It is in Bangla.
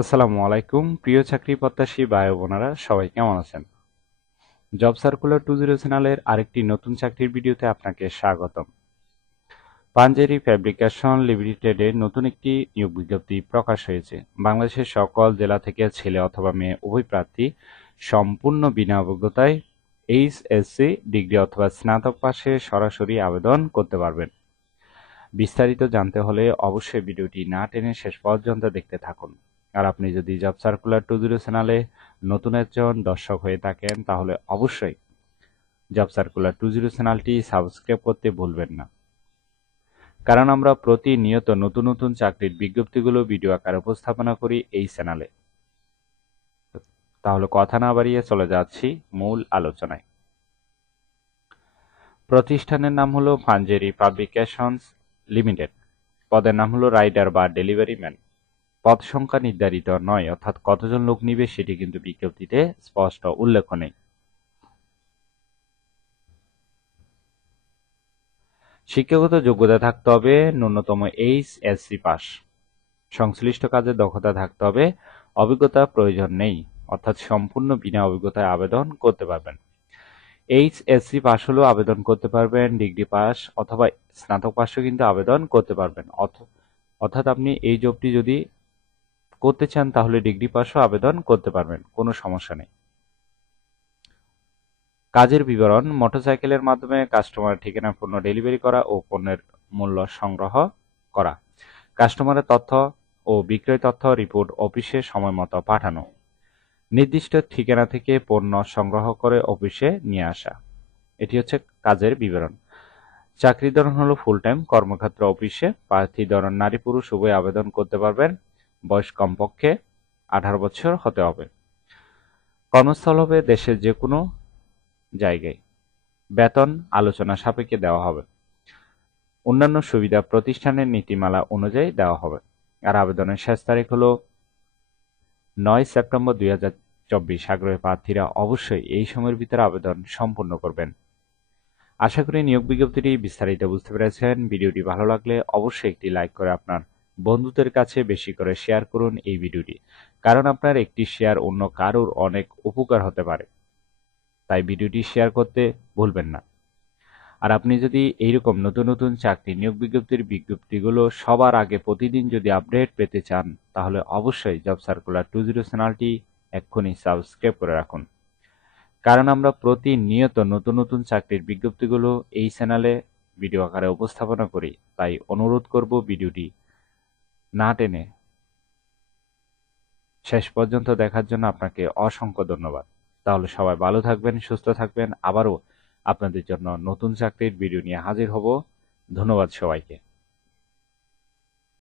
আসসালামু আলাইকুম প্রিয় চাকরি প্রত্যাশী ভাই ও বোনেরা সবাই কেমন আছেন? জব সার্কুলার 20 চ্যানেলের আরেকটি নতুন চাকরির ভিডিওতে আপনাকে স্বাগতম। পাঞ্জেরি ফ্যাব্রিকেশন লিমিটেডের নতুন একটি নিয়োগ বিজ্ঞপ্তি প্রকাশ হয়েছে। বাংলাদেশের সকল জেলা থেকে ছেলে অথবা মেয়ে উভয় প্রার্থী সম্পূর্ণ বিনা অভিজ্ঞতায় এইচএসসি ডিগ্রি অথবা স্নাতক পাশে সরাসরি আবেদন করতে পারবেন। বিস্তারিত জানতে হলে অবশ্যই ভিডিওটি না টেনে শেষ পর্যন্ত দেখতে থাকুন। আর আপনি যদি জব সার্কুলার 20 চ্যানেলে নতুন একজন দর্শক হয়ে থাকেন তাহলে অবশ্যই জব সার্কুলার 20 চ্যানেলটি সাবস্ক্রাইব করতে ভুলবেন না, কারণ আমরা প্রতিনিয়ত নতুন নতুন চাকরির বিজ্ঞপ্তিগুলো ভিডিও আকারে উপস্থাপনা করি এই চ্যানেলে। তাহলে কথা না বাড়িয়ে চলে যাচ্ছি মূল আলোচনায়। প্রতিষ্ঠানের নাম হলো পাঞ্জেরি ফ্যাব্রিকেশনস লিমিটেড। পদের নাম হলো রাইডার বা ডেলিভারি ম্যান। পদ সংখ্যা নির্ধারিত নয়, অর্থাৎ কতজন লোক নিবে সেটি কিন্তু বিজ্ঞপ্তিতে স্পষ্ট উল্লেখ নেই। শিক্ষাগত যোগ্যতা থাকতে হবে ন্যূনতম এইচএসসি পাস। সংশ্লিষ্ট কাজে দক্ষতা থাকতে হবে, অভিজ্ঞতা প্রয়োজন নেই, অর্থাৎ সম্পূর্ণ বিনা অভিজ্ঞতায় আবেদন করতে পারবেন। এইচএসসি পাস হলেও আবেদন করতে পারবেন, ডিগ্রি পাস অথবা স্নাতক পাসও কিন্তু আবেদন করতে পারবেন। অর্থাৎ আপনি এই জবটি যদি করতে চান তাহলে ডিগ্রি পাসও আবেদন করতে পারবেন, কোনো সমস্যা নেই। কাজের বিবরণ: মোটরসাইকেলের মাধ্যমে কাস্টমারের ঠিকানায় পণ্য ডেলিভারি করা ও পণ্যের মূল্য সংগ্রহ করা, কাস্টমারের তথ্য ও বিক্রয় তথ্য রিপোর্ট অফিসে সময়মতো পাঠানো, নির্দিষ্ট ঠিকানা থেকে পণ্য সংগ্রহ করে অফিসে নিয়ে আসা। এটি হচ্ছে কাজের বিবরণ। চাকরির ধরন হলো ফুল টাইম, কর্মক্ষেত্র অফিসে। প্রার্থী ধরন নারী পুরুষ উভয় আবেদন করতে পারবেন। বয়স কমপক্ষে 18 বছর হতে হবে। কর্মস্থল হবে দেশের যে কোনো জায়গায়। বেতন আলোচনা সাপেক্ষে দেওয়া হবে। অন্যান্য সুবিধা প্রতিষ্ঠানের নীতিমালা অনুযায়ী দেওয়া হবে। আর আবেদনের শেষ তারিখ হলো 9 সেপ্টেম্বর 2024। আগ্রহী প্রার্থীরা অবশ্যই এই সময়ের ভিতরে আবেদন সম্পূর্ণ করবেন। আশা করি নিয়োগ বিজ্ঞপ্তিটি বিস্তারিত বুঝতে পেরেছেন। ভিডিওটি ভালো লাগলে অবশ্যই একটি লাইক করে আপনার বন্ধুদের কাছে বেশি করে শেয়ার করুন এই ভিডিওটি, কারণ আপনার একটি শেয়ার অন্য কারোর অনেক উপকার হতে পারে। তাই ভিডিওটি শেয়ার করতে ভুলবেন না। আর আপনি যদি এইরকম নতুন নতুন চাকরি নিয়োগ বিজ্ঞপ্তির বিজ্ঞপ্তিগুলো সবার আগে প্রতিদিন যদি আপডেট পেতে চান তাহলে অবশ্যই জব সার্কুলার 20 চ্যানেলটি এক্ষুনি সাবস্ক্রাইব করে রাখুন, কারণ আমরা প্রতিনিয়ত নতুন নতুন চাকরির বিজ্ঞপ্তিগুলো এই চ্যানেলে ভিডিও আকারে উপস্থাপনা করি। তাই অনুরোধ করব ভিডিওটি না টেনে শেষ পর্যন্ত দেখার জন্য আপনাকে অসংখ্য ধন্যবাদ। তাহলে সবাই ভালো থাকবেন, সুস্থ থাকবেন। আবারও আপনাদের জন্য নতুন চাকরির ভিডিও নিয়ে হাজির হব। ধন্যবাদ সবাইকে।